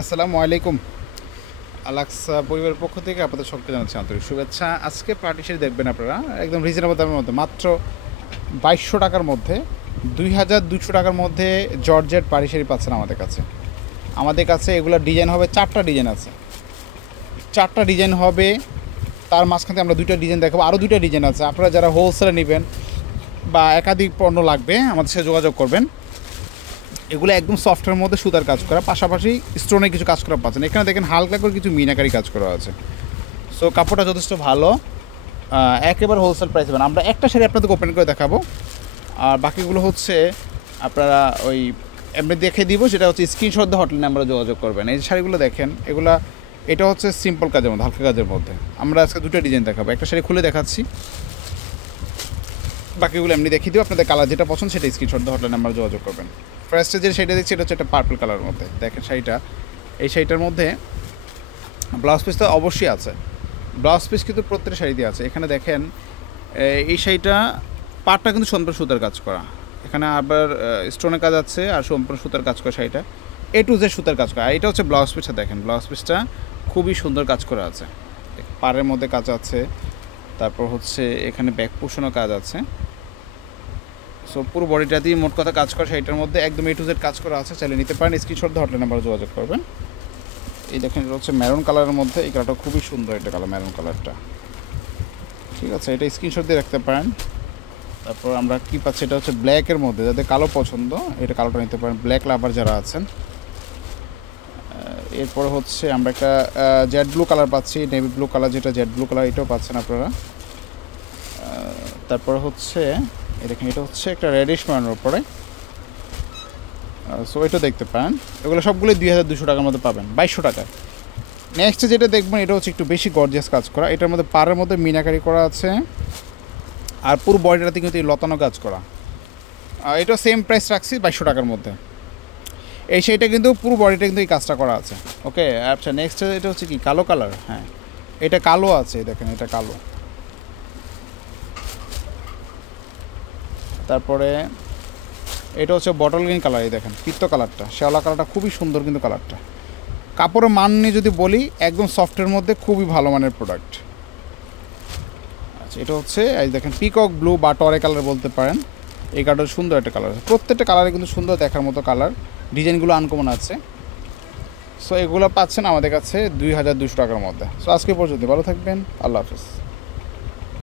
আসসালামু আলাইকুম। আলাক্সা পরিবারের পক্ষ থেকে আপনাদের সকলকে জানাচ্ছি আন্তরিক শুভেচ্ছা। আজকে পার্টি শাড়ি দেখবেন আপনারা একদম রিজনেবল দামের মধ্যে, মাত্র 2200 টাকার মধ্যে, 2200 টাকার মধ্যে জর্জেট পার্টি শাড়ি পাচ্ছেন আমাদের কাছে। এগুলো ডিজাইন হবে, 4টা ডিজাইন আছে, 4টা ডিজাইন হবে। তার মাঝখানে আমরা 2টা ডিজাইন দেখাবো, আরও 2টা ডিজাইন আছে। আপনারা যারা হোলসেলে নেবেন বা একাধিক পণ্য লাগবে আমাদের সাথে যোগাযোগ করবেন। এগুলো একদম সফটের মধ্যে সুতার কাজ করা, পাশাপাশি স্টোনে কিছু কাজ করা পাচ্ছেন। এখানে দেখেন হালকা করে কিছু মিনাকারি কাজ করা আছে। সো কাপড়টা যথেষ্ট ভালো, একেবারে হোলসেল প্রাইস পাবেন। আমরা একটা শাড়ি আপনাদের ওপেন করে দেখাবো, আর বাকিগুলো হচ্ছে আপনারা ওই এমনি দেখে দিব, যেটা হচ্ছে স্ক্রিনশট দিয়ে হটলাইনে আমরা যোগাযোগ করবেন। এই যে শাড়িগুলো দেখেন, এটা হচ্ছে সিম্পল কাজের মধ্যে, হালকা কাজের মধ্যে। আমরা আজকে 2টা ডিজাইন দেখাবো, একটা শাড়ি খুলে দেখাচ্ছি, বাকিগুলো এমনি দেখিয়ে দিব। আপনাদের কালার যেটা পছন্দ সেটা স্ক্রিনশট দিয়ে হটলাইনে আমরা যোগাযোগ করবেন। ফার্স্টে যে শাড়িটা দেখছি এটা হচ্ছে একটা পার্পল কালারের মধ্যে। দেখেন শাড়িটা, এই শাড়িটার মধ্যে ব্লাউজ পিস তো অবশ্যই আছে, ব্লাউজ পিস কিন্তু প্রত্যেকটা শাড়িতে আছে। এখানে দেখেন এই শাড়িটা পাটটা কিন্তু সম্পূর্ণ সুতার কাজ করা, এখানে আবার স্টোনের কাজ আছে আর সম্পূর্ণ সুতার কাজ করা। শাড়িটা A to Z সুতার কাজ করা। আর এটা হচ্ছে ব্লাউজ পিসটা, দেখেন ব্লাউজ পিসটা খুবই সুন্দর কাজ করা আছে, পাড়ের মধ্যে কাজ আছে। তারপর হচ্ছে এখানে ব্যাক পোর্শনও কাজ আছে। সো পুরো বডিটাতেই মোট কথা কাজ করা, শাড়িটার মধ্যে একদম A to Z কাজ করা আছে। চাইলে নিতে পারেন, স্ক্রিনশট দিয়ে হটলাইন নাম্বার যোগাযোগ করবেন। এই দেখেন এটা হচ্ছে মেরুন কালারের মধ্যে, এই কালারটা খুবই সুন্দর, এটা কালার মেরুন কালারটা, ঠিক আছে। এটা স্ক্রিনশট দিয়ে রাখতে পারেন। তারপর আমরা কী পাচ্ছি, এটা হচ্ছে ব্ল্যাকের মধ্যে, যাদের কালো পছন্দ এটা কালোটা নিতে পারেন, ব্ল্যাক লাভার যারা আছেন। এরপরে হচ্ছে আমরা একটা জেড ব্লু কালার পাচ্ছি, নেভি ব্লু কালার, যেটা জেড ব্লু কালার, এটাও পাচ্ছেন আপনারা। তারপরে হচ্ছে দেখেন এটা হচ্ছে একটা রেডিশ মেরুনের উপরে। সো এটা দেখতে পারেন, এগুলো সবগুলোই 2200 টাকার মধ্যে পাবেন, 2200 টাকায়। নেক্সট যেটা দেখবেন এটা হচ্ছে একটু বেশি গর্জিয়াস কাজ করা, এটার মধ্যে পাড়ের মধ্যে মিনাকারি করা আছে, আর পুরো বডিটাতে কিন্তু এই লতানো কাজ করা। এটা সেম প্রাইস রাখছি 2200 টাকার মধ্যে। এই সেইটা কিন্তু পুরো বডিটা কিন্তু এই কাজটা করা আছে। ওকে, আচ্ছা নেক্সট এটা হচ্ছে কি কালো কালার। হ্যাঁ, এটা কালো আছে, দেখেন এটা কালো। তারপরে এটা হচ্ছে বটল গ্রিন কালার, এই দেখেন পিত্ত কালারটা, শ্যাওলা কালারটা খুবই সুন্দর কিন্তু কালারটা। কাপড়ের মান নিয়ে যদি বলি, একদম সফটের মধ্যে খুবই ভালো মানের প্রোডাক্ট। আচ্ছা এটা হচ্ছে এই দেখেন পিকক ব্লু বা টরে কালার বলতে পারেন। এই কালারটা সুন্দর একটা কালার, প্রত্যেকটা কালারে কিন্তু সুন্দর দেখার মতো কালার, ডিজাইনগুলো আনকমন আছে। সো এগুলো পাচ্ছেন আমাদের কাছে 2200 টাকার মধ্যে। সো আজকে পর্যন্ত ভালো থাকবেন, আল্লাহ হাফেজ।